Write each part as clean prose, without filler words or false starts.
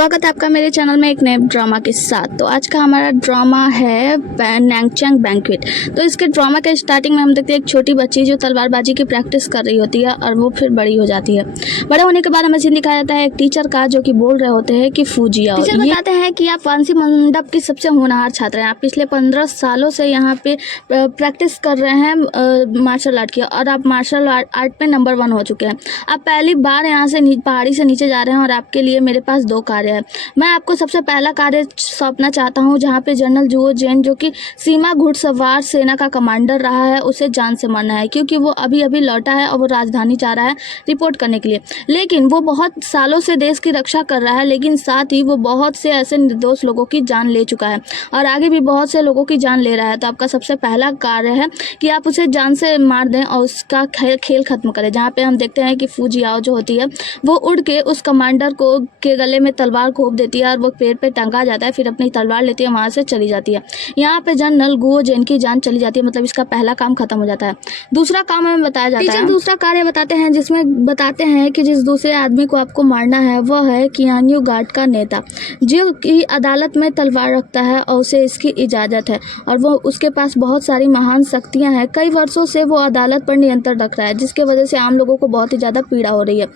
स्वागत है आपका मेरे चैनल में एक नए ड्रामा के साथ। तो आज का हमारा ड्रामा है नैंगचैंग बैंक्वेट। तो इसके ड्रामा के स्टार्टिंग में हम देखते हैं एक छोटी बच्ची जो तलवारबाजी की प्रैक्टिस कर रही होती है और वो फिर बड़ी हो जाती है। बड़े होने के बाद हमें सीन दिखाया जाता है एक टीचर का जो कि बोल रहे होते हैं कि फूजिया टीचर बताते हैं कि आप वांसी मंडप की सबसे होनहार छात्र हैं। आप पिछले 15 सालों से यहाँ पे प्रैक्टिस कर रहे हैं मार्शल आर्ट की और आप मार्शल आर्ट पे नंबर 1 हो चुके हैं। आप पहली बार यहाँ से पहाड़ी से नीचे जा रहे हैं और आपके लिए मेरे पास 2 कार्य है। मैं आपको सबसे पहला कार्य सौंपना चाहता हूँ जहाँ पे जनरल जुओ जेन जो कि सीमा घुड़सवार सेना का कमांडर रहा है उसे जान से मारना है, क्योंकि वो अभी अभी लौटा है और वो राजधानी जा रहा है रिपोर्ट करने के लिए। लेकिन वो बहुत सालों से देश की रक्षा कर रहा है, लेकिन साथ ही वो बहुत से ऐसे निर्दोष लोगों की जान ले चुका है और आगे भी बहुत से लोगों की जान ले रहा है। तो आपका सबसे पहला कार्य है कि आप उसे जान से मार दें और उसका खेल खत्म करें। जहाँ पे हम देखते हैं कि फूजियाओ जो होती है वो उड़ के उस कमांडर को के गले में तलवार घोंप देती है और वो पेड़ पे टंगा जाता है, फिर अपनी तलवार लेती है, वहाँ से चली जाती है। यहाँ पे जनरल गुओ जेन की जान चली जाती है, मतलब इसका पहला काम खत्म हो जाता है। दूसरा काम हमें बताया जाता है, दूसरा कार्य बताते हैं जिसमें बताते हैं कि जिस दूसरे आदमी को आपको मारना है वह है कियांग्यू गार्ड का नेता, जो कि अदालत में तलवार रखता है और उसे इसकी इजाज़त है और वो उसके पास बहुत सारी महान शक्तियाँ हैं। कई वर्षों से वो अदालत पर नियंत्रण रख रहा है, जिसके वजह से आम लोगों को बहुत ही ज़्यादा पीड़ा हो रही है।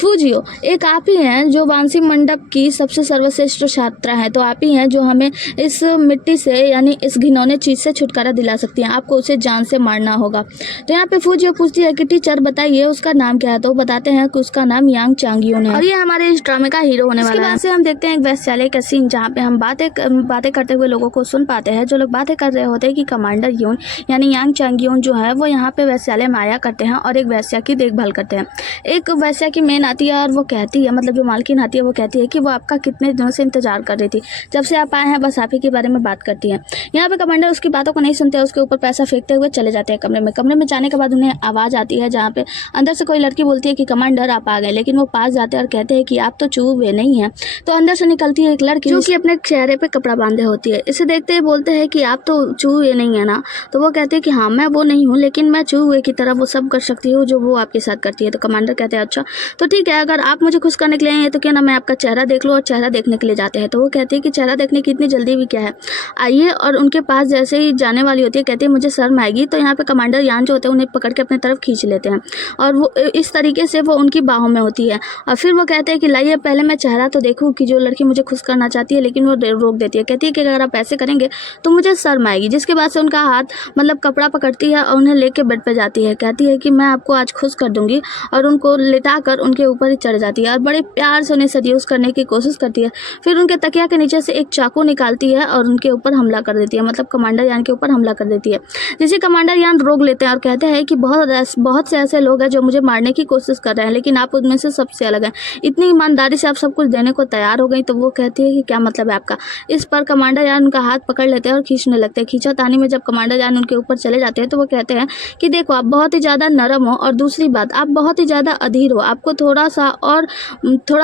फूजियो एक आप ही हैं जो वांसी मंडप की सबसे सर्वश्रेष्ठ छात्रा है, तो आप ही हैं जो हमें इस मिट्टी से यानी इस घिनौने चीज़ से छुटकारा दिला सकती हैं। आपको उसे जान से मारना होगा। तो यहाँ पे फूजियो पूछती है कि टीचर बताइए उसका नाम क्या है। तो बताते हैं कि उसका नाम यांग चांगयून है और ये हमारे इस ड्रामे का हीरो होने वाला है। इसके बाद से हम देखते हैं एक वैश्यालय का सीन जहाँ पे हम बातें करते हुए लोगों को सुन पाते हैं। जो लोग बातें कर रहे होते हैं कि कमांडर यून यानी यांग चांगयून जो है वो यहाँ पे वैश्यालय में आया करते हैं और एक वैश्या की देखभाल करते हैं। एक वैश्या की मेन आती है और वो कहती है, मतलब जो मालकिन आती है वो कहती है कि वो आपका कितने दिनों से इंतजार कर रही थी, जब से आप आए हैं बस आप ही के बारे में बात करती है। यहाँ पे कमांडर उसकी बातों को नहीं सुनते, उसके ऊपर पैसा फेंकते हुए चले जाते हैं कमरे में जाने के बाद उन्हें आवाज़ आती है जहाँ पे अंदर से कोई लड़की बोलती है कि कमांडर आप आ गए, लेकिन वो पास जाते हैं और कहते हैं कि आप तो चूहे हुए नहीं हैं। तो अंदर से निकलती है एक लड़की जो कि अपने चेहरे पे कपड़ा बांधे होती है। इसे देखते ही बोलते हैं कि आप तो चूहे नहीं है ना। तो वो कहते हैं कि हाँ मैं वो नहीं हूँ, लेकिन मैं चूहे की तरह वो सब कर सकती हूँ जो वो आपके साथ करती है। तो कमांडर कहते हैं अच्छा तो ठीक है, अगर आप मुझे खुश करने के लिए आए हैं तो क्या ना मैं आपका चेहरा देख लूँ। और चेहरा देखने के लिए जाते हैं तो वो कहते हैं कि चेहरा देखने की इतनी जल्दी भी क्या है, आइए। और उनके पास जैसे ही जाने वाली होती है कहती है मुझे शर्म आएगी। तो यहाँ पे कमांडर यान जो होते हैं उन्हें पकड़ के अपनी तरफ खींच लेते हैं और वो इस तरीके से वो उनकी बाहों में होती है। और फिर वो कहते हैं कि लाइए पहले मैं चेहरा तो देखूँ कि जो लड़की मुझे खुश करना चाहती है, लेकिन वो रोक देती है। कहती है कि अगर आप ऐसे करेंगे तो मुझे शर्म आएगी। जिसके बाद से उनका हाथ मतलब कपड़ा पकड़ती है और उन्हें लेके बेड पे जाती है। कहती है कि मैं आपको आज खुश कर दूंगी और उनको लिटा कर उनके ऊपर ही चढ़ जाती है और बड़े प्यार से उन्हें सड्यूस करने की कोशिश करती है। फिर उनके तकिया के नीचे से एक चाकू निकालती है और उनके ऊपर हमला कर देती है, मतलब कमांडर यान के ऊपर हमला कर देती है। जिसे कमांडर यान रोक लेते हैं और कहते हैं कि बहुत से ऐसे लोग हैं जो मुझे मारने की कोशिश कर रहे हैं, लेकिन आप उनमें से सबसे अलग हैं। इतनी ईमानदारी से आप सब कुछ देने को तैयार हो गई। तो वो कहती है कि क्या मतलब है आपका। इस पर कमांडर यान उनका हाथ पकड़ लेते हैं और खींचने लगते हैं। खींचातानी में जब कमांडर यान उनके ऊपर चले जाते हैं तो वो कहते हैं कि देखो आप बहुत ही ज़्यादा नरम हो और दूसरी बात आप बहुत ही ज़्यादा अधीर हो, आपको थोड़ा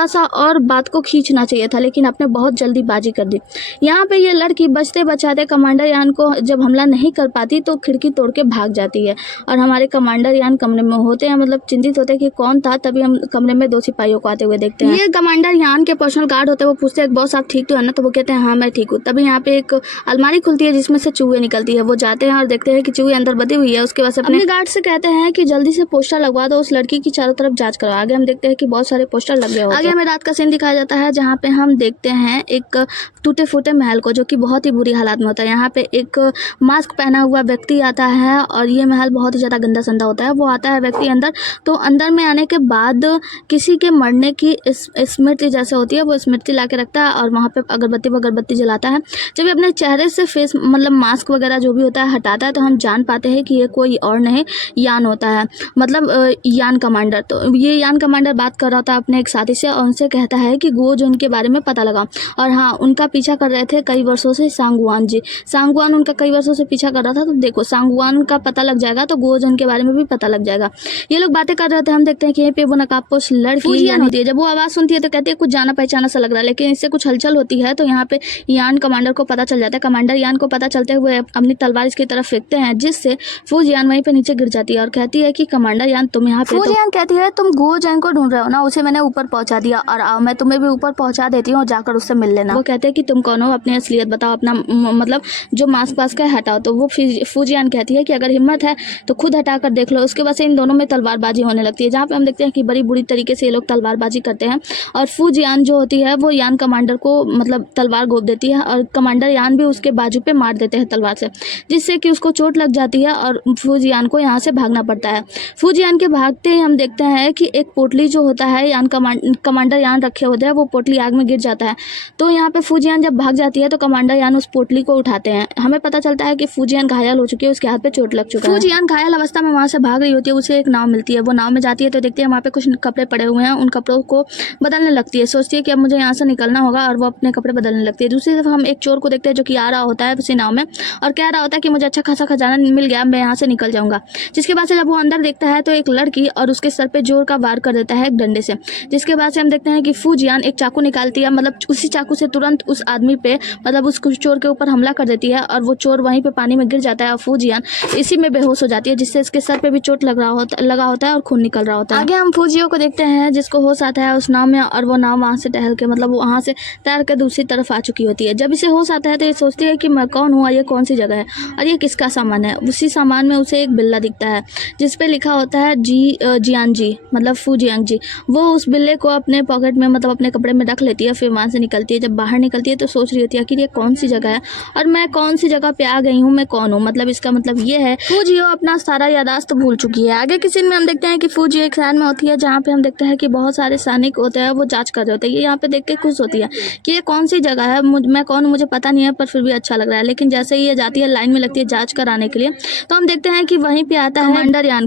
सा और बात को खींचना चाहिए था, लेकिन आपने बहुत जल्दीबाजी कर दी। यहाँ पे ये लड़की बचते बचाते कमांडर यान को जब हमला नहीं कर पाती तो खिड़की तोड़ के भाग जाती है और हमारे कमांडर यान कमरे में होते हैं, मतलब चिंतित होते हैं कि कौन था। तभी हम कमरे में 2 सिपाहियों को आते हुए देखते हैं। ये कमांडर यान के पर्सनल गार्ड होते हैं। वो पूछते हैं बॉस आप ठीक तो है ना। तो वो कहते हैं हाँ मैं ठीक हूँ। तभी यहाँ पे एक अलमारी खुलती है जिसमें से चूहे निकलती है। वो जाते हैं और देखते हैं कि चूहे अंदर बंधी हुई है। उसके बाद अपने गार्ड से कहते हैं कि जल्दी से पोस्टर लगवा दो, उस लड़की की चारों तरफ जांच करो। आगे हम देखते हैं कि बहुत सारे पोस्टर लग गए होते हैं। आगे हमें रात का सीन दिखाया जाता है जहाँ पे हम देखते हैं एक टूटे फूटे महल को, जो कि बहुत ही बुरी हालात में होता है। यहाँ पे एक मास्क पहना हुआ व्यक्ति आता है और ये महल बहुत ही ज़्यादा गंदा संदा होता है। वो आता है व्यक्ति अंदर, तो अंदर में आने के बाद किसी के मरने की स्मृति जैसे होती है वो स्मृति ला के रखता है और वहाँ पे अगरबत्ती जलाता है। जब ये अपने चेहरे से फेस मतलब मास्क वगैरह जो भी होता है हटाता है तो हम जान पाते हैं कि ये कोई और नहीं यान होता है, मतलब यान कमांडर। तो ये यान कमांडर बात कर रहा था अपने एक साथी से और उनसे कहता है कि गुओ जो उनके बारे में पता लगा और हाँ उनका पीछा कर रहे थे कई वर्षों से सांगवान जी। सांगवान उनका कई वर्षों से पीछा कर रहा था, तो देखो सांगवान का पता लग जाएगा तो गोजन के बारे में भी पता लग जाएगा। ये लोग बातें कर रहे थे, हम देखते हैं कि यहीं पे वो नकाबपोश लड़की फूजियान होती है। जब वो आवाज़ सुनती है तो कहती है कुछ जाना पहचाना सा लग रहा है, लेकिन इससे कुछ हलचल होती है तो यहाँ पे यान कमांडर को पता चल जाता है। कमांडर यान को पता चलते हुए अपनी तलवार इसकी तरफ फेंकते हैं, जिससे फूजियान वहीं पे नीचे गिर जाती है और कहती है कि कमांडर यान तुम यहाँ पे। फूजियान कहती है तुम गोजन को ढूंढ रहे हो ना, उसे मैंने ऊपर पहुंचा दिया और आओ मैं तुम्हें भी ऊपर पहुंचा देती हूँ और जाकर उससे मिल लेना। वो कहते हैं कि तुम कौन हो, अपनी असलियत बताओ, अपना मतलब जो मास्क पास का हटाओ। तो वो फूजियान कहती है कि अगर हिम्मत है तो खुद हटा कर देख लो। उसके बाद से इन दोनों में तलवारबाजी होने लगती है, जहाँ पे हम देखते हैं कि बड़ी बुरी तरीके से ये लोग तलवारबाजी करते हैं और फूजियान जो होती है वो यान कमांडर को मतलब तलवार गोद देती है और कमांडर यान भी उसके बाजू पे मार देते हैं तलवार से, जिससे कि उसको चोट लग जाती है और फूजियान को यहाँ से भागना पड़ता है। फूजियान के भागते ही हम देखते हैं कि एक पोटली जो होता है यान कमांडर यान रखे होते हैं, वो पोटली आग में गिर जाता है। तो यहाँ पे फूजियान जब भाग जाती है तो कमांडर यान उस पोटली को उठाते हैं। हमें पता चलता है कि फूजियान घायल हो चुकी है, उसके हाथ पे चोट लग चुका है। फूजियान घायल अवस्था में वहाँ से भाग रही होती है, उसे एक नाव मिलती है। वो नाव में जाती है तो देखती है वहाँ पे कुछ कपड़े पड़े हुए हैं, उन कपड़ों को बदलने लगती है। सोचती है कि अब मुझे यहाँ से निकलना होगा और वो अपने कपड़े बदलने लगती है। दूसरी तरफ हम एक चोर को देखते हैं जो कि आ रहा होता है उसी नाव में और कह रहा होता है कि मुझे अच्छा खासा खजाना मिल गया, मैं यहाँ से निकल जाऊंगा। जिसके बाद से जब वो अंदर देखता है तो एक लड़की और उसके सर पे जोर का वार कर देता है एक डंडे से। जिसके बाद से हम देखते हैं कि फूजियान एक चाकू निकालती है, मतलब उसी चाकू से तुरंत उस आदमी पे मतलब उस चोर के ऊपर हमला कर देती है और वो चोर वहीं पे पानी में गिर जाता है और फूजियान इसी में बेहोश हो जाती है, जिससे इसके सर पे भी चोट लगा होता है और खून निकल रहा होता है। आगे हम फूजियो को देखते हैं जिसको होश आता है उस नाव में और वो नाव वहाँ से टहल के मतलब वहाँ से तैर कर दूसरी तरफ आ चुकी होती है। जब इसे होश आता है तो ये सोचती है कि मैं कौन हूँ, ये कौन सी जगह है और ये किसका सामान है। उसी सामान में उसे एक बिल्ला दिखता है जिसपे लिखा होता है जियान जी, मतलब फूजियांग जी। वो उस बिल्ले को अपने पॉकेट में मतलब अपने कपड़े में रख लेती है, फिर वहाँ से निकलती है। जब बाहर निकलती है तो सोच रही होती है कि ये कौन सी जगह है और मैं कौन सी जगह पे आ गई हूँ, मैं कौन हूँ। मतलब इसका मतलब ये है फूजियो अपना सारा यादाश्त भूल चुकी है। आगे के सीन में हम देखते हैं कि फूजियो एक शहर में होती है जहाँ पे हम देखते हैं कि बहुत सारे सैनिक होते हैं, वो जांच कर रहे होते हैं। ये यहाँ पे देख के खुश होती है कि ये कौन सी जगह है, मैं कौन हूँ मुझे पता नहीं है, पर फिर भी अच्छा लग रहा है। लेकिन जैसे ही ये जाती है लाइन में लगती है जांच कराने के लिए, तो हम देखते हैं कि वहीं पे आता है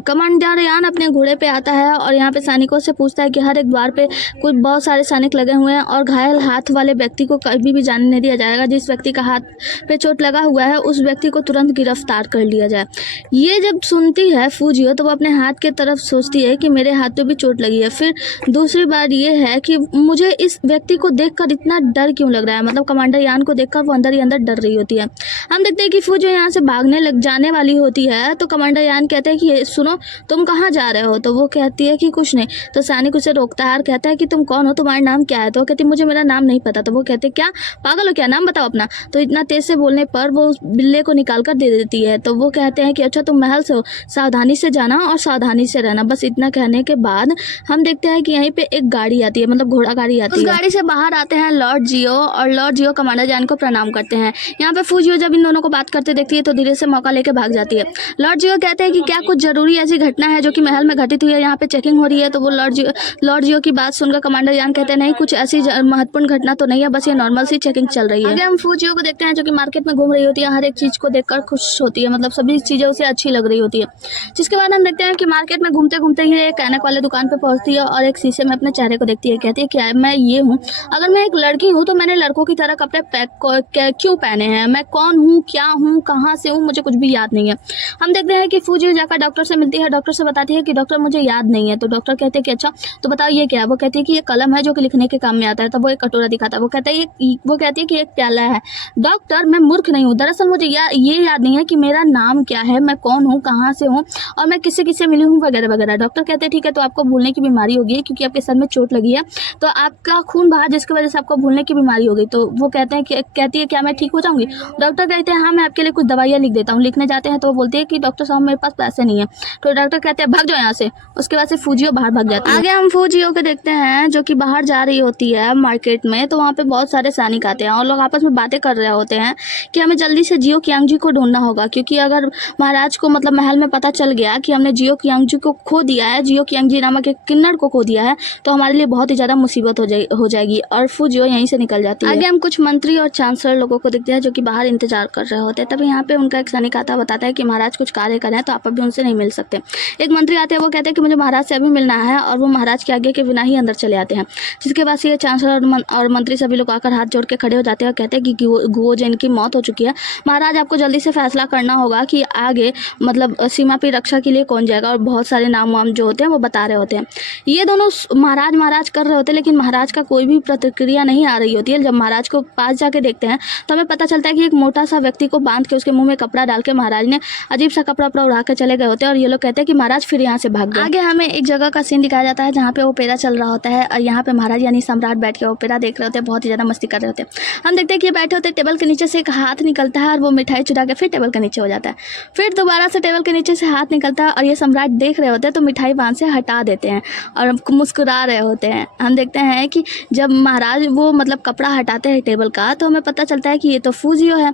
कमांडर यान अपने घोड़े पे आता है और यहाँ पे सैनिकों से पूछता है कि हर एक द्वार पे कुछ बहुत सारे सैनिक लगे हुए हैं और घायल हाथ वाले व्यक्ति को कभी भी जाने नहीं दिया जाएगा। जिस व्यक्ति का हाथ पे चोट लगा हुआ है उस व्यक्ति को तुरंत गिरफ्तार कर लिया जाए। ये जब सुनती है फूजियो तो वो अपने हाथ के तरफ सोचती है कि मेरे हाथ पे भी चोट लगी है। फिर दूसरी बात ये है कि मुझे इस व्यक्ति को देखकर इतना डर क्यों लग रहा है, मतलब कमांडर यान को देखकर वो अंदर ही अंदर डर रही होती है। हम देखते हैं कि फूजियो यहाँ से भागने लग जाने वाली होती है तो कमांडर यान कहते हैं कि सुनो तुम कहाँ जा रहे हो। तो वो कहती है कि कुछ नहीं। तो सैनिक उसे रोकता है और कहता है कि तुम कौन हो, तुम्हारा नाम क्या है। तो वो कहती है मुझे मेरा नाम नहीं पता। तो वो कहते हैं क्या पागल हो क्या, नाम बताओ अपना। तो इतना तेज से बोलने पर वो उस बिल्ले को निकाल कर दे देती है। तो वो कहते हैं कि अच्छा तुम महल से हो, सावधानी से जाना और सावधानी से रहना। बस इतना कहने के बाद हम देखते हैं कि यहीं पे एक गाड़ी आती है, मतलब घोड़ा गाड़ी आती है। उस गाड़ी से बाहर आते हैं लॉर्ड जियो और लॉर्ड जियो कमांडर यान को प्रणाम करते हैं। यहाँ पे फूजियो जब इन दोनों को बात करते देखती है तो धीरे से मौका लेके भाग जाती है। लॉर्ड जियो कहते हैं कि क्या कुछ जरूरी ऐसी घटना है जो कि महल में घटित हुई है, यहाँ पे चेकिंग हो रही है। तो वो लॉर्ड जियो की बात सुनकर कमांडर यान कहते हैं नहीं कुछ ऐसी महत्वपूर्ण घटना तो नहीं है, बस ये नॉर्मल सी चेकिंग चल रही है। आगे हम फूजियो को देखते हैं जो कि मार्केट में घूम रही होती है, हर एक चीज को देखकर खुश होती है, मतलब सभी चीजें उसे अच्छी लग रही होती है। जिसके बाद हम देखते हैं कि मार्केट में घूमते घूमते ही एक ऐनक वाले दुकान पे पहुंचती है और एक शीशे में अपने चेहरे को देखती है। कहती है क्या मैं ये हूँ, अगर मैं एक लड़की हूँ तो मैंने लड़कों की तरह कपड़े क्यों पहने हैं, मैं कौन हूँ, क्या हूँ, कहाँ से हूँ, मुझे कुछ भी याद नहीं है। हम देखते हैं कि फूजियो जाकर डॉक्टर से मिलती है, डॉक्टर से बताती है कि डॉक्टर मुझे याद नहीं है। तो डॉक्टर कहते हैं कि अच्छा तो बताओ ये क्या है। वो कहती है कि ये कलम है जो कि लिखने के काम में आता है। तब वो एक कटोरा दिखाता है, वो कहती है कि एक प्याला है। डॉक्टर मैं मूर्ख नहीं हूँ, दरअसल मुझे ये याद नहीं है कि मेरा नाम क्या है, मैं कौन हूँ, कहाँ से हूँ और मैं किससे किससे मिली हूँ वगैरह वगैरह। डॉक्टर कहते हैं ठीक है तो आपको भूलने की बीमारी होगी क्योंकि आपके सर में चोट लगी है, तो आपका खून बहा जिसकी वजह से आपको भूलने की बीमारी हो गई। तो वो कहती है क्या मैं ठीक हो जाऊंगी। डॉक्टर कहते हैं हाँ मैं आपके लिए कुछ दवाइयाँ लिख देता हूँ। लिखने जाते हैं तो वो बोलती है कि डॉक्टर साहब मेरे पास पैसे नहीं है। तो डॉक्टर कहते हैं भाग जाओ यहाँ से। उसके बाद से फूजियो बाहर भाग जाती है। आगे हम फूजियो को देखते हैं जो कि बाहर जा रही होती है मार्केट में, तो वहाँ पे बहुत सारे सैनिक आते हैं और लोग आपस में बातें कर रहे होते हैं कि हमें जल्दी से जियो कियांग जी को ढूंढना होगा, क्योंकि अगर महाराज को मतलब महल में पता चल गया कि हमने जियो कियांग जी को खो दिया है, जियो कियांग जी नामक एक किन्नर को खो दिया है, तो हमारे लिए बहुत ही ज्यादा मुसीबत हो जाएगी और फूजियो यहीं से निकल जाती है। आगे हम कुछ मंत्री और चांसलर लोगों को देखते हैं जो कि बाहर इंतजार कर रहे होते हैं। तब यहाँ पे उनका एक सैनिक आता बताता है कि महाराज कुछ कार्य करें तो आप अभी उनसे नहीं मिल सकते। एक मंत्री आते हैं, वो कहते हैं कि मुझे महाराज से अभी मिलना है और वो महाराज के आगे के बिना ही अंदर चले आते हैं। जिसके बाद ये चांसलर और मंत्री सभी लोग आकर हाथ जोड़ के खड़े हो जाते हैं और कहते हैं कि गोज इनकी मौत हो चुकी है। महाराज आपको जल्दी से फैसला करना होगा कि आगे मतलब सीमा की रक्षा के लिए कौन जाएगा, और बहुत सारे नाम वाम जो होते हैं वो बता रहे होते हैं। ये दोनों महाराज महाराज कर रहे होते हैं, लेकिन महाराज का कोई भी प्रतिक्रिया नहीं आ रही होती है। जब महाराज को पास जाके देखते हैं तो हमें पता चलता है कि एक मोटा सा व्यक्ति को बांध के उसके मुंह में कपड़ा डाल के महाराज ने अजीब सा कपड़ा उड़ा के चले गए होते हैं, और ये लोग कहते हैं कि महाराज फिर यहाँ से भाग गए। आगे हमें एक जगह का सीन दिखाया जाता है जहाँ पे ओपेरा चल रहा होता है, और यहाँ पे महाराज यानी सम्राट बैठ के ओपेरा देख रहे होते हैं, बहुत ही ज़्यादा मस्ती कर रहे होते हैं। हम देखते हैं कि ये बैठे होते हैं, टेबल के नीचे से एक हाथ निकलता है और वो मिठाई चुरा के फिर टेबल के नीचे हो जाता है। फिर दोबारा से टेबल के नीचे से हाथ निकलता है और ये सम्राट देख रहे होते हैं, तो मिठाई वहाँ से हटा देते हैं और मुस्कुरा रहे होते हैं। हम देखते हैं कि जब महाराज वो मतलब कपड़ा हटाते हैं टेबल का, तो हमें पता चलता है कि ये तो फूजियो है।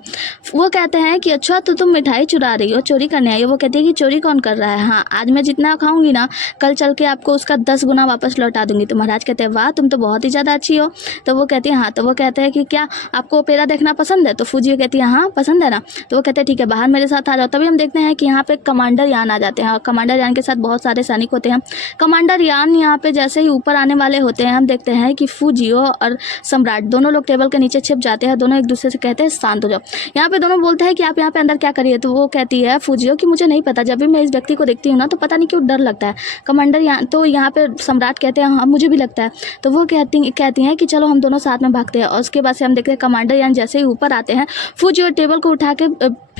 वो कहते हैं कि अच्छा तो तुम मिठाई चुरा रही हो, चोरी करने आई हो। वो कहती है कि चोरी कौन कर रहा है, हाँ आज मैं जितना खाऊंगी ना कल चल के आपको उसका 10 गुना वापस लौटा दूंगी। तो महाराज कहते हैं वाह तुम तो बहुत ही ज़्यादा अच्छी हो। तो वो कहती है हाँ। तो वो कहते हैं कि क्या आपको ओपेरा देखना पसंद है। तो फूजियो कहती है हाँ पसंद है ना। तो वो कहते हैं ठीक है बाहर मेरे साथ आ जाओ। तभी हम देखते हैं कि यहाँ पे कमांडर यान आ जाते हैं, और कमांडर यान के साथ बहुत सारे सैनिक होते हैं। कमांडर यान यहाँ पे जैसे ही ऊपर आने वाले होते हैं, हम देखते हैं कि फूजियो और सम्राट दोनों लोग टेबल के नीचे छिप जाते हैं। दोनों एक दूसरे से कहते हैं शांत हो जाओ। यहाँ पे दोनों बोलते हैं कि आप यहाँ पे अंदर क्या करिए। तो वो कहती है फूजियो कि मुझे नहीं पता, जब भी मैं इस व्यक्ति को देखती हूँ ना तो पता नहीं क्यों डर लगता है। कमांडर तो यहाँ पे सम्राट कहते हैं हाँ मुझे भी लगता है। तो वो कहती हैं कि चलो हम दोनों साथ में भागते हैं। और उसके बाद से हम देखते हैं कमांडर यान जैसे ही ऊपर आते हैं, फूजियो टेबल को उठा के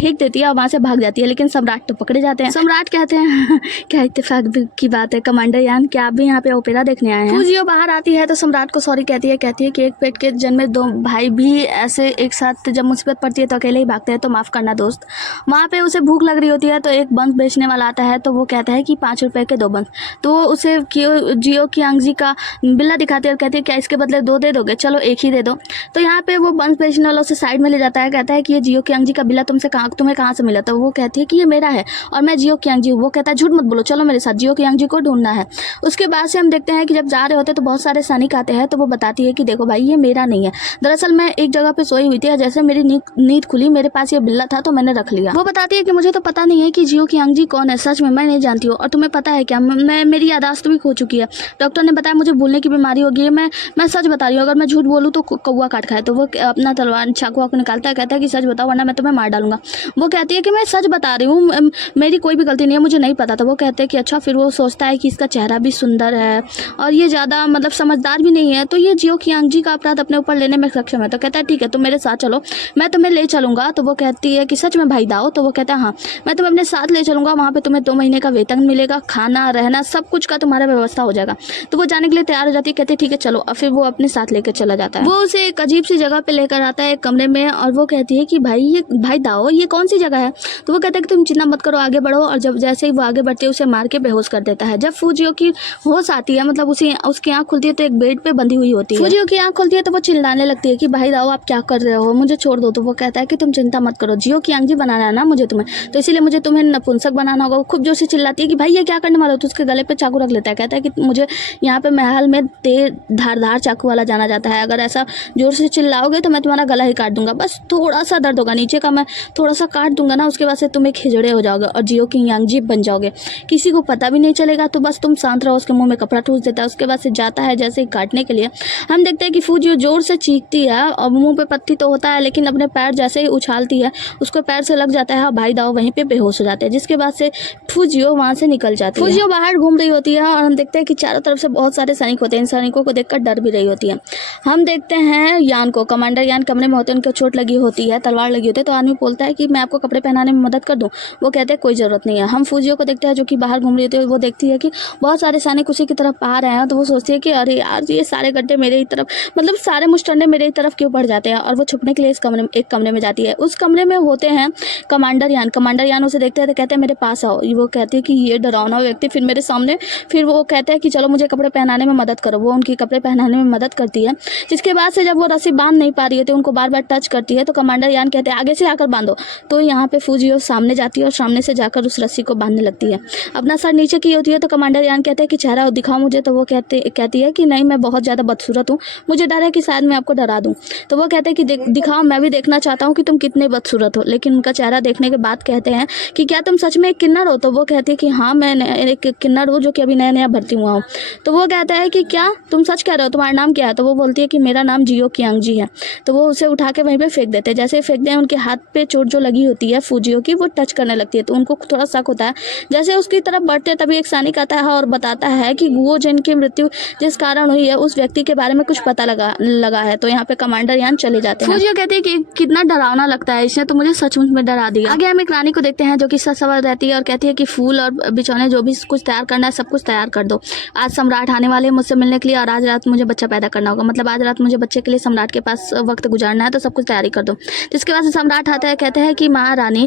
फेंक देती है और वहाँ से भाग जाती है, लेकिन सम्राट तो पकड़े जाते हैं। सम्राट कहते हैं क्या इत्तेफाक की बात है कमांडर यान, क्या आप भी यहाँ पे ओपेरा देखने आए हैं। फूजियो बाहर आती है तो सम्राट को सॉरी कहती है कि एक पेट के जन्मे दो भाई भी ऐसे एक साथ जब मुसीबत पड़ती है तो अकेले ही भागते हैं, तो माफ़ करना दोस्त। वहाँ पे उसे भूख लग रही होती है तो एक बंस बेचने वाला आता है, तो वो कहता है कि 5 रुपए के 2 बंस। तो उसे जियो कियांगजी का बिल्ला दिखाते हैं और कहते हैं क्या इसके बदले 2 दे दोगे, चलो 1 ही दे दो। तो यहाँ पे वो बंस बेचने वाला उसे साइड में ले जाता है, कहता है कि ये जियो कियांगजी का बिल्ला तुम्हें कहाँ से मिला। तो वो कहती है कि ये मेरा है और मैं जियो कियांगजी हूँ। वो कहता है झूठ मत बोलो, चलो मेरे साथ, जियो कियांगजी को ढूंढना है। उसके बाद से हम देखते हैं कि जब जा रहे होते हैं तो बहुत सारे सैनिक आते हैं, तो वो बताती है कि देखो भाई ये मेरा नहीं है, दरअसल मैं एक जगह पे सोई हुई थी, जैसे मेरी नींद खुली मेरे पास ये बिल्ला था तो मैंने रख लिया। वो बताती है कि मुझे तो पता नहीं है कि जियो कियांगजी कौन है, सच में मैं नहीं जानती हूँ। और तुम्हें पता है क्या, मेरी यादाश्त भी खो चुकी है, डॉक्टर ने बताया मुझे भूलने की बीमारी होगी है। मैं सच बता रही हूँ, अगर मैं झूठ बोलूँ तो कौवा काट खाए। तो वो अपना तलवार चाकू वाकू निकालता है, कहता है कि सच बताओ वरना मैं तुम्हें मार डालूंगा। वो कहती है कि मैं सच बता रही हूँ, मेरी कोई भी गलती नहीं है, मुझे नहीं पता था। वो कहते हैं कि अच्छा। फिर वो सोचता है कि इसका चेहरा भी सुंदर है और ये ज़्यादा मतलब समझदार भी नहीं है, तो ये जियो कियांगजी का अपराध अपने ऊपर लेने में सक्षम है। तो कहता है ठीक है तुम मेरे साथ चलो, मैं तुम्हें ले चलूंगा। तो वो कहती है कि सच में भाई दाओ। तो वो कहता है हाँ मैं तुम्हें अपने साथ ले चलूंगा, वहाँ पे तुम्हें 2 महीने का वेतन मिलेगा, खाना रहना सब कुछ का तुम्हारा व्यवस्था हो जाएगा। तो वो जाने के लिए तैयार हो जाती है, कहती है ठीक है चलो। और फिर वो अपने साथ लेकर चला जाता है। वो उसे एक अजीब सी जगह पे लेकर आता है, एक कमरे में, और वो कहती है कि भाई दाओ ये कौन सी जगह है। तो वो कहता है कि तुम चिंता मत करो, आगे बढ़ो। और जब जैसे ही वो आगे बढ़ती है उसे मार के बेहोश कर देता है। जब फूजियो की होश आती है, मतलब उसकी आँख खुलती है तो एक बेड पे बंधी हुई होती है। फूजियो की आँख खुलती है तो वो चिल्लाने लगती है कि भाई दाओ आप क्या कर रहे हो, मुझे छोड़ दो। तो वो कहता है कि तुम चिंता मत करो, जियो कियांगजी बनाना है ना मुझे तुम्हें, तो इसीलिए मुझे तुम्हें नपुंसक बनाना होगा। वो खूब जोर से चिल्लाती है कि भाई ये क्या करने वाला हो। तो उसके गले पे चाकू रख लेता है, कहता है कि मुझे यहाँ पे महल में तेज धारदार चाकू वाला जाना जाता है, अगर ऐसा जोर से चिल्लाओगे तो मैं तुम्हारा गला ही काट दूंगा, बस थोड़ा सा दर्द होगा नीचे का, मैं थोड़ा सा काट दूंगा ना, उसके बाद से तुम एक खिजड़े हो जाओगे और जियो कियांगजी बन जाओगे, किसी को पता भी नहीं चलेगा। तो बस तुम शांत रहो। उसके मुंह में कपड़ा ठूस देता है, उसके बाद से जाता है जैसे ही काटने के लिए। हम देखते हैं कि फूजियो जोर से चीखती है और मुंह पे पत्ती तो होता है, लेकिन अपने पैर जैसे ही उछालती है उसको पैर से लग जाता है और भाई दाओ वहीं पे बेहोश हो जाते हैं, जिसके बाद से फूजियो वहां से निकल जाती है। फूजियो बाहर घूम रही होती है और हम देखते हैं कि चारों तरफ से बहुत सारे सैनिक होते हैं। इन सैनिकों को देखकर डर भी रही होती है। हम देखते हैं यान को, कमांडर यान कमरे में होते हैं, उनको चोट लगी होती है, तलवार लगी होती है। तो आदमी बोलता है कि मैं आपको कपड़े पहनाने में मदद कर दूं। वो कहते हैं कोई ज़रूरत नहीं है। हम फूजियो को देखते हैं जो कि बाहर घूम रही होती है। वो देखती है कि बहुत सारे सैनिक उसी की तरफ आ रहे हैं, तो वो सोचती है कि अरे यार ये सारे गड्ढे मेरे ही तरफ, मतलब सारे मुस्टंडे मेरे ही तरफ क्यों पड़ जाते हैं। और वो छुपने के लिए एक कमरे में जाती है। उस कमरे में होते हैं कमांडर यान उसे देखते हैं तो कहते हैं मेरे पास आओ। वो कहती है कि ये डरावना व्यक्ति फिर मेरे सामने, फिर वो कहते हैं कि चलो मुझे कपड़े पहनाने में मदद करो। वो उनकी कपड़े पहनाने में मदद करती है, जिसके बाद से जब वो रस्सी बांध नहीं पा रही है तो उनको बार बार टच करती है। तो कमांडर यान कहते हैं आगे से आकर बांधो। तो यहाँ पे फूजियो सामने जाती है और सामने से जाकर उस रस्सी को बांधने लगती है। अपना सर नीचे की होती है तो कमांडर यान कहते हैं कि चेहरा दिखाओ मुझे। तो वो कहती है कि नहीं मैं बहुत ज़्यादा बदसूरत हूँ, मुझे डर है कि शायद मैं आपको डरा दूँ। तो वो कहते हैं कि दिखाओ, मैं भी देखना चाहता हूँ कि तुम कितने बदसूरत हो। लेकिन उनका चेहरा पूरा देखने के बाद कहते हैं कि क्या तुम सच में एक किन्नर हो? तो वो कहती है कि हाँ मैं एक किन्नर हूँ जो कि अभी नया नया भर्ती हुआ हूँ। तो वो कहता है कि क्या तुम सच कह रहे हो, तुम्हारा नाम क्या है? तो वो बोलती है कि मेरा नाम जियो कियांगजी है। तो वो उसे उठा के वहीं पे फेंक देते हैं। जैसे ही फेंकते हैं उनके हाथ पे चोट जो लगी होती है फूजियो की, वो टच करने लगती है। तो उनको थोड़ा शक होता है। जैसे उसकी तरफ बढ़ते तभी एक सैनिक आता है और बताता है कि वो जिनकी मृत्यु जिस कारण हुई है उस व्यक्ति के बारे में कुछ पता लगा है। तो यहाँ पे कमांडर यान चले जाते हैं। फूजियो कहते हैं कि कितना डरावना लगता है, इसने तो मुझे सचमुच में डरा दिया। आगे हम एक रानी को देखते हैं जो कि सच सवार रहती है और कहती है कि फूल और बिछौने जो भी कुछ तैयार करना है सब कुछ तैयार कर दो। आज सम्राट आने वाले हैं मुझसे मिलने के लिए और आज रात मुझे बच्चा पैदा करना होगा, मतलब आज रात मुझे बच्चे के लिए सम्राट के पास वक्त गुजारना है, तो सब कुछ तैयारी कर दो। जिसके बाद सम्राट आता है, कहते हैं कि महारानी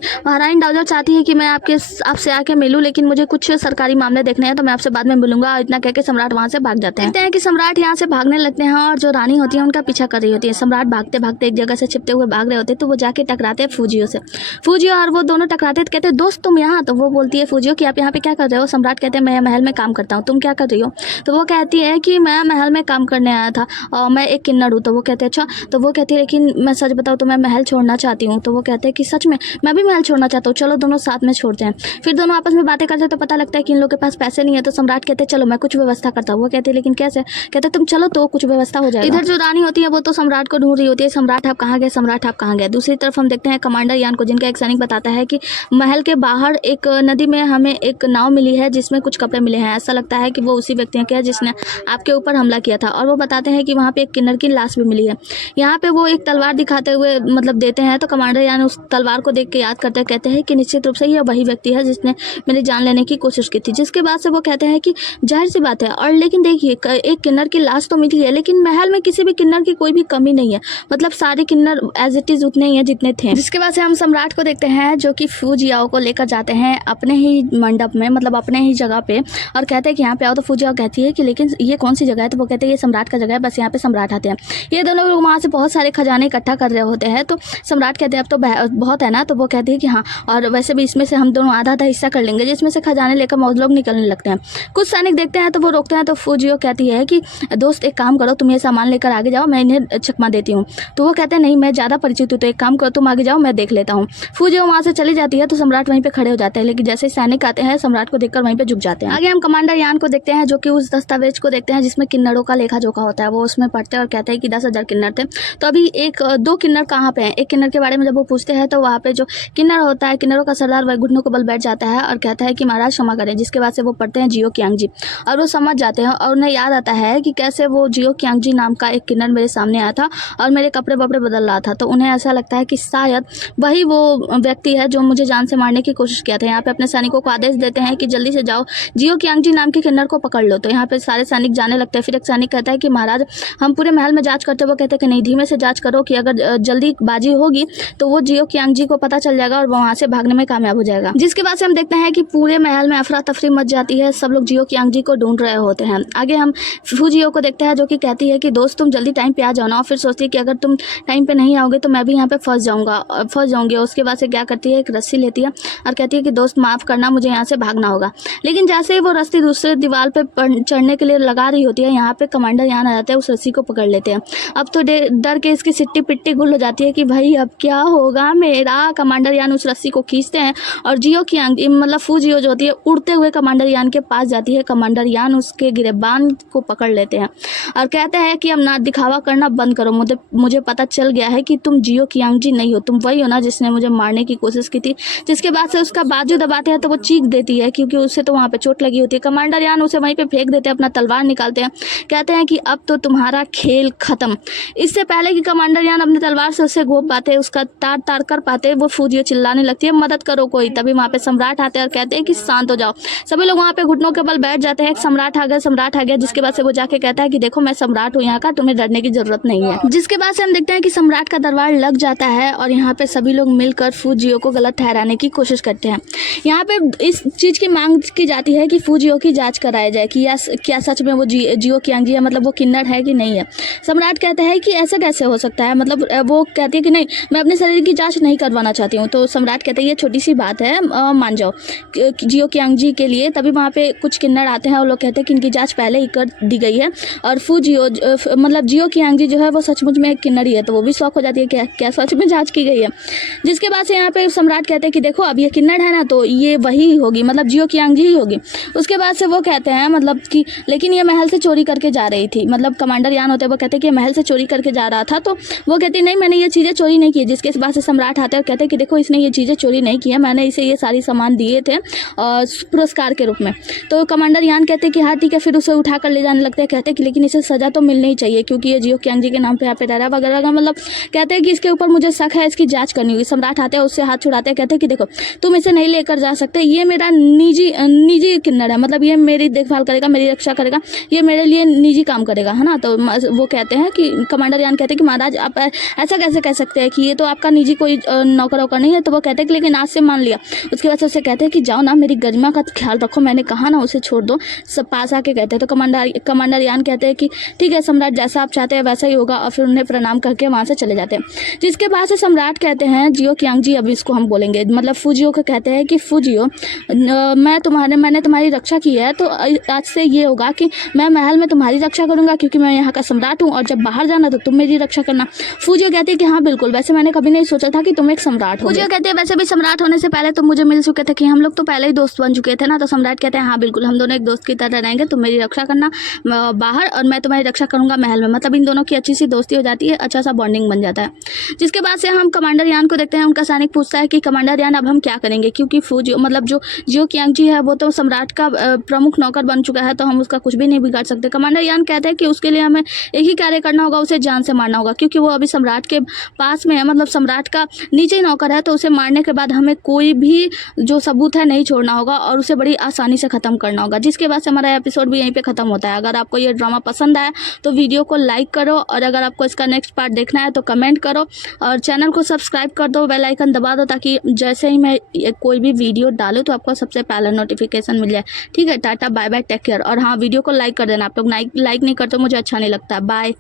डाउजर चाहती है कि मैं आपसे आके मिलूं, लेकिन मुझे कुछ सरकारी मामले देखने हैं, तो मैं आपसे बाद में मिलूंगा। इतना कहकर सम्राट वहां से भाग जाते हैं। कहते हैं कि सम्राट यहाँ से भागने लगते हैं और जो रानी होती है उनका पीछा कर रही होती है। सम्राट भागते भागते एक जगह से छिपते हुए भाग रहे होते हैं, तो वो जाके टकराते हैं फूजियो से। फूजियो और वो दोनों टकराते, कहते हैं दोस्त तुम यहाँ? तो वो बोलती है फूजियो कि आप यहाँ पे क्या कर रहे हो? सम्राट कहते हैं मैं महल में काम करता हूँ, तुम क्या कर रही हो? तो वो कहती है कि मैं महल में काम करने आया था और मैं एक किन्नर हूँ। तो वो कहते हैं अच्छा। तो वो कहती है लेकिन मैं सच बताऊँ तो मैं महल छोड़ना चाहती हूँ। तो वो कहते हैं कि सच में? मैं भी महल छोड़ना चाहता हूँ, चलो दोनों साथ में छोड़ते हैं। फिर दोनों आपस में बातें करते हैं तो पता लगता है कि इन लोगों के पास पैसे नहीं है। तो सम्राट कहते हैं चलो मैं कुछ व्यवस्था करता हूँ। वो कहते हैं लेकिन कैसे? कहते तुम चलो तो कुछ व्यवस्था हो जाएगा। इधर जो रानी होती है वो तो सम्राट को ढूंढ रही होती है, सम्राट आप कहाँ गए, सम्राट आप कहाँ गए। दूसरी तरफ हम देखते हैं कमांडर यान को, जिनका एक सैनिक बताता है कि महल के बाहर एक नदी में हमें एक नाव मिली है जिसमें कुछ कपड़े मिले हैं। ऐसा लगता है कि वो उसी व्यक्ति के हैं जिसने आपके ऊपर हमला किया था। और वो बताते हैं कि वहाँ पे एक किन्नर की लाश भी मिली है। यहाँ पे वो एक तलवार दिखाते हुए मतलब देते हैं, तो कमांडर यान उस तलवार को देख के याद करते हैं, कहते हैं कि निश्चित रूप से यह वही व्यक्ति है जिसने मेरी जान लेने की कोशिश की थी। जिसके बाद से वो कहते हैं कि जाहिर सी बात है। और लेकिन देखिए एक किन्नर की लाश तो मिली है, लेकिन महल में किसी भी किन्नर की कोई भी कमी नहीं है, मतलब सारे किन्नर एज इट इज उतने ही हैं जितने थे। जिसके बाद से हम सम्राट को देखते हैं जो कि फूजियाओ को लेकर जाते हैं अपने ही मंडप में, मतलब अपने ही जगह पे, और कहते हैं कि यहाँ पे आओ। तो फूजियाओ कहती है कि लेकिन ये कौन सी जगह है? तो वो कहते हैं ये सम्राट का जगह है, बस यहाँ पे सम्राट आते हैं। ये दोनों लोग वहाँ से बहुत सारे खजाने इकट्ठा कर रहे होते हैं। तो सम्राट कहते हैं अब तो बहुत है ना। तो वो कहती है कि हाँ, और वैसे भी इसमें से हम दोनों आधा आधा हिस्सा कर लेंगे। जिसमें से खजाने लेकर मौज लोग निकलने लगते हैं। कुछ सैनिक देखते हैं तो वो रोकते हैं। तो फूजियो कहती है कि दोस्त एक काम करो, तुम ये सामान लेकर आगे जाओ, मैं इन्हें चकमा देती हूँ। तो वो कहते हैं नहीं, मैं ज़्यादा परिचित हूँ, तो एक काम करो तुम आगे जाओ, मैं देख लेता हूँ। फूजियो वहाँ से चली जाती है तो सम्राट वहीं पे खड़े हो जाते हैं, लेकिन जैसे सैनिक आते हैं सम्राट को देखकर वहीं पे झुक जाते हैं। आगे हम कमांडर यान को देखते हैं जो कि उस दस्तावेज को देखते हैं जिसमें किन्नरों का लेखा जोखा होता है। वो उसमें पढ़ते हैं और कहते हैं कि 10,000 किन्नर थे। तो अभी दो किन्नर कहाँ पे हैं? एक किन्नर के बारे में जब वो पूछते हैं तो वहाँ पे जो किन्नर होता है, किन्नरों का सरदार, वह घुटनों को बल बैठ जाता है और कहता है कि महाराज क्षमा करें। जिसके बाद से वो पढ़ते हैं जियो कियांगजी, और वो समझ जाते हैं और उन्हें याद आता है कि कैसे वो जियो कियांगजी नाम का एक किन्नर मेरे सामने आया था और मेरे कपड़े वपड़े बदल रहा था। तो उन्हें ऐसा लगता है कि शायद वही वो व्यक्ति है जो मुझे जान से मारने की कोशिश किया था। यहाँ पे अपने सैनिकों को आदेश देते हैं कि जल्दी से जाओ जियो कियांगजी नाम के किन्नर को पकड़ लो। तो यहाँ पे सारे सैनिक जाने लगते हैं। फिर एक सैनिक कहता है कि महाराज हम पूरे महल में जांच करते। वो कहते हैं कि नहीं, धीमे से जांच करो कि अगर जल्दीबाजी होगी तो वो जियो कियांगजी को पता चल जाएगा और वो वहाँ से भागने में कामयाब हो जाएगा। जिसके बाद से हम देखते हैं कि पूरे महल में अफरा तफरी मच जाती है, सब लोग जियो कियांगजी को ढूंढ रहे होते हैं। आगे हम फूजियो को देखते हैं जो कि कहती है कि दोस्त तुम जल्दी टाइम पे आ जाओ ना। और फिर सोचती है कि अगर तुम टाइम पे नहीं आओगे तो मैं भी यहाँ पे फंस जाऊंगी। उसके बाद से क्या करती है, एक रस्सी लेती है और कहती है कि दोस्त माफ़ करना, मुझे यहाँ से भागना होगा। लेकिन जैसे ही वो रस्सी दूसरे दीवार पे चढ़ने के लिए लगा रही होती है, यहाँ पे कमांडर यान आ जाते हैं, उस रस्सी को पकड़ लेते हैं। अब तो डर के इसकी सिट्टी पिट्टी गुल हो जाती है कि भाई अब क्या होगा मेरा। कमांडर यान उस रस्सी को खींचते हैं और जियो कियांगजी मतलब फूजियो जो होती है उड़ते हुए कमांडर यान के पास जाती है। कमांडर यान उसके गिरेबान को पकड़ लेते हैं और कहते हैं कि अब ना दिखावा करना बंद करो, मुझे पता चल गया है कि तुम जियो कियांगजी नहीं हो, तुम वही हो ना जिसने मुझे मारने की कोशिश की थी। जिसके बाद से उसका बाजू दबाते हैं तो वो चीख देती है क्योंकि उसे तो वहाँ पे चोट लगी होती है। कमांडर यान उसे वहीं पे फेंक देते हैं, अपना तलवार निकालते हैं, कहते हैं कि अब तो तुम्हारा खेल खत्म। इससे पहले कि कमांडर यान अपनी तलवार से उसे घोप पाते, उसका तार कर पाते, वो फूजियो चिल्लाने लगती है मदद करो कोई। तभी वहाँ पे सम्राट आते हैं और कहते हैं कि शांत हो जाओ। सभी लोग वहाँ पे घुटनों के बल बैठ जाते हैं। सम्राट आ गया। जिसके बाद से वो जाके कहता है कि देखो मैं सम्राट हूँ यहाँ का, तुम्हें डरने की जरूरत नहीं है। जिसके बाद से हम देखते हैं कि सम्राट का दरबार लग जाता है और यहाँ पे सभी लोग मिलकर फूजियो को गलत ठहराने की कोशिश करते हैं। यहाँ पे इस चीज की मांग की जाती है कि फूजियो की जांच कराई जाए कि क्या सच में वो जियो कियांगजी है, मतलब वो किन्नर है कि नहीं है। सम्राट कहता है कि ऐसा कैसे हो सकता है, मतलब वो कहती है कि नहीं, मैं अपने शरीर की जांच नहीं करवाना चाहती हूँ। तो सम्राट कहते हैं ये छोटी सी बात है, मान जाओ जियो कियांगजी के लिए। तभी वहाँ पे कुछ किन्नर आते हैं और लोग कहते हैं कि इनकी जांच पहले ही कर दी गई है और फूजियो मतलब जियो कियांगजी जो है वो सचमुच में एक किन्नर ही है। तो वो भी शौक हो जाती है क्या सच में जांच की गई है। जिसके बाद बाद से यहाँ पे सम्राट कहते हैं कि देखो अब ये किन्नर है ना, तो ये वही होगी, मतलब जियो कियांग ही होगी। उसके बाद से वो कहते हैं मतलब कि लेकिन ये महल से चोरी करके जा रही थी, मतलब कमांडर यान होते हैं वो कहते हैं कि महल से चोरी करके जा रहा था। तो वो कहती नहीं मैंने ये चीज़ें चोरी नहीं की। जिसके बाद से सम्राट आते हैं और कहते हैं कि देखो इसने ये चीज़ें चोरी नहीं की है, मैंने इसे ये सारी सामान दिए थे पुरस्कार के रूप में। तो कमांडर यान कहते हैं कि हाँ ठीक है, फिर उसे उठा कर ले जाने लगते हैं। कहते हैं कि लेकिन इसे सज़ा तो मिलनी ही चाहिए क्योंकि ये जियो कियांग जी के नाम पे यहाँ पे रह रहा है वगैरह, मतलब कहते हैं कि इसके ऊपर मुझे शक है, इसकी जाँच करनी होगी। सम्राट आते हैं, उससे हाथ छुड़ाते हैं, कहते हैं कि देखो तुम इसे नहीं लेकर जा सकते, ये मेरा निजी किन्नर है, मतलब ये मेरी देखभाल करेगा, मेरी रक्षा करेगा, ये मेरे लिए निजी काम करेगा, है ना। तो वो कहते हैं कि कमांडर यान कहते हैं कि महाराज आप ऐसा कैसे कह सकते हैं कि ये तो आपका निजी कोई नौकर वोकर नहीं है। तो वो कहते हैं कि लेकिन आज से मान लिया। उसके बाद से उससे कहते हैं कि जाओ ना, मेरी गरिमा का ख्याल रखो, मैंने कहा ना उसे छोड़ दो। सब पास आके कहते हैं। तो कमांडर यान कहते हैं कि ठीक है सम्राट, जैसा आप चाहते हैं वैसा ही होगा, और फिर उन्हें प्रणाम करके वहाँ से चले जाते हैं। जिसके बाद से सम्राट कहते हैं जियो कियांग जी, अभी इसको हम बोलेंगे मतलब फुजियो को कहते हैं कि फुजियो मैंने तुम्हारी रक्षा की है, तो आज से ये होगा कि मैं महल में तुम्हारी रक्षा करूंगा क्योंकि मैं यहाँ का सम्राट हूँ, और जब बाहर जाना तो तुम मेरी रक्षा करना। फुजियो कहते हैं कि हाँ बिल्कुल, वैसे मैंने कभी नहीं सोचा था कि तुम एक सम्राट हो। फुजियो कहते हैं वैसे भी सम्राट होने से पहले तुम मुझे मिल चुके थे कि हम लोग तो पहले ही दोस्त बन चुके थे ना। तो सम्राट कहते हैं हाँ बिल्कुल, हम दोनों एक दोस्त की तरह रहेंगे, तुम मेरी रक्षा करना बाहर और मैं तुम्हारी रक्षा करूंगा महल में। मतलब इन दोनों की अच्छी सी दोस्ती हो जाती है, अच्छा सा बॉन्डिंग बन जाता है। जिसके बाद से हम कमांडर यान को देखते हैं। उनका सैनिक पूछता है कि कमांडर यान अब हम क्या करेंगे, क्योंकि फुजियो मतलब जो जियो कियांग जी है वो तो सम्राट का प्रमुख नौकर बन चुका है, तो हम उसका कुछ भी नहीं बिगाड़ सकते। कमांडर यान कहते हैं कि उसके लिए हमें एक ही कार्य करना होगा, उसे जान से मारना होगा, क्योंकि वो अभी सम्राट के पास में है, मतलब सम्राट का नीचे नौकर है। तो उसे मारने के बाद हमें कोई भी जो सबूत है नहीं छोड़ना होगा और उसे बड़ी आसानी से ख़त्म करना होगा। जिसके बाद से हमारा एपिसोड भी यहीं पे ख़त्म होता है। अगर आपको ये ड्रामा पसंद आया तो वीडियो को लाइक करो, और अगर आपको इसका नेक्स्ट पार्ट देखना है तो कमेंट करो, और चैनल को सब्सक्राइब कर दो, बेल आइकन दबा दो, ताकि जैसे ही मैं कोई भी वीडियो डालूँ तो आपको सबसे पहले नोटिफिकेशन मिल जाए। ठीक है, tata bye bye, take care. और हाँ, वीडियो को लाइक कर देना। आप लोग लाइक नहीं करते मुझे अच्छा नहीं लगता। बाय।